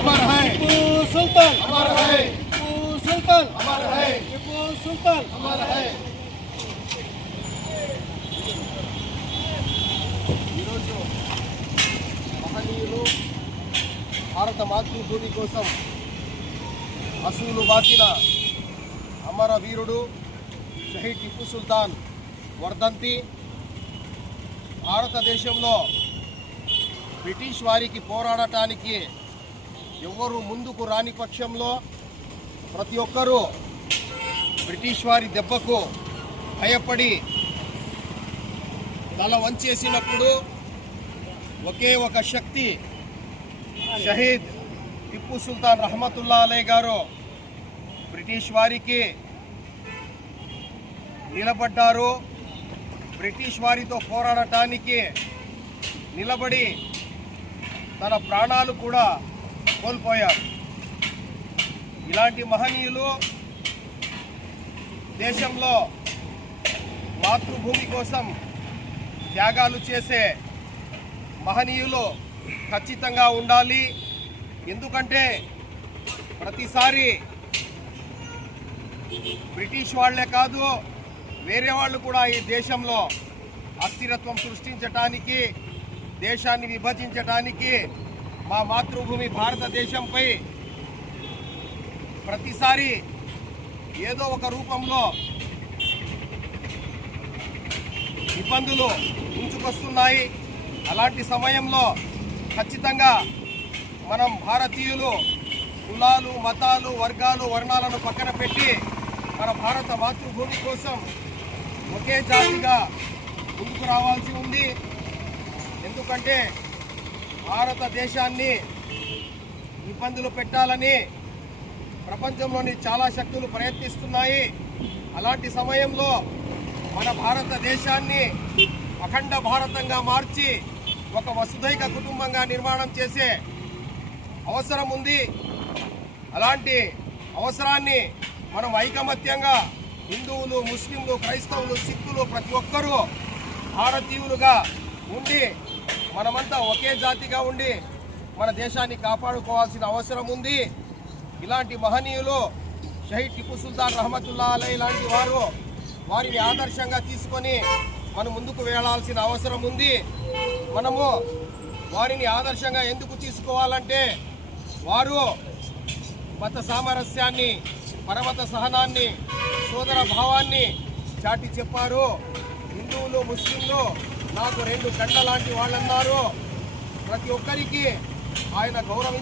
अमर है टिपू सुल्तान अमर है टिपू सुल्तान अमर है टिपू सुल्तान अमर है ఈరోజు మహనీయులు భారత మాతృభూమి కోసం అసూలు బాసిన అమర వీరుడు షహీద్ టిప్పు సుల్తాన్ వర్ధంతి భారతదేశంలో బ్రిటిష్ వారికి పోరాడటానికి ఎవరు ముందుకు రాని పక్షంలో ప్రతి ఒక్కరూ బ్రిటిష్ వారి దెబ్బకు భయపడి తల వంచేసినప్పుడు ఒకే ఒక శక్తి షహీద్ టిప్పు సుల్తాన్ రహమతుల్లా అలే గారు బ్రిటిష్ వారికి నిలబడ్డారు. బ్రిటిష్ వారితో పోరాడటానికి నిలబడి తన ప్రాణాలు కూడా కోల్పోయారు. ఇలాంటి మహనీయులు దేశంలో మాతృభూమి కోసం త్యాగాలు చేసే మహనీయులు ఖచ్చితంగా ఉండాలి. ఎందుకంటే ప్రతిసారి బ్రిటిష్ వాళ్ళే కాదు వేరే వాళ్ళు కూడా ఈ దేశంలో అస్థిరత్వం సృష్టించటానికి దేశాన్ని విభజించటానికి మా మాతృభూమి భారతదేశంపై ప్రతిసారి ఏదో ఒక రూపంలో ఇబ్బందులు ఉంచుకొస్తున్నాయి అలాంటి సమయంలో ఖచ్చితంగా మనం భారతీయులు కులాలు మతాలు వర్గాలు వర్ణాలను పక్కన పెట్టి మన భారత మాతృభూమి కోసం ఒకే జాతిగా ముందుకు రావాల్సి ఉంది. ఎందుకంటే భారతదేశాన్ని ఇబ్బందులు పెట్టాలని ప్రపంచంలోని చాలా శక్తులు ప్రయత్నిస్తున్నాయి. అలాంటి సమయంలో మన భారతదేశాన్ని అఖండ భారతంగా మార్చి ఒక వసుధైక కుటుంబంగా నిర్మాణం చేసే అవసరం ఉంది. అలాంటి అవసరాన్ని మనం ఐకమత్యంగా హిందువులు ముస్లింలు క్రైస్తవులు సిక్కులు ప్రతి ఒక్కరూ భారతీయులుగా ఉండి మనమంతా ఒకే జాతిగా ఉండి మన దేశాన్ని కాపాడుకోవాల్సిన అవసరం ఉంది. ఇలాంటి మహనీయులు షహీద్ టిప్పు సుల్తాన్ రహమతుల్లా అలై లాంటి వారు వారిని ఆదర్శంగా తీసుకొని మనం ముందుకు వెళ్ళాల్సిన అవసరం ఉంది. మనము వారిని ఆదర్శంగా ఎందుకు తీసుకోవాలంటే వారు మత సామరస్యాన్ని పరమత సహనాన్ని సోదర భావాన్ని చాటి చెప్పారు. హిందువులు ముస్లింలు నాకు రెండు కండ లాంటి వాళ్ళన్నారు. ప్రతి ఒక్కరికి ఆయన గౌరవించి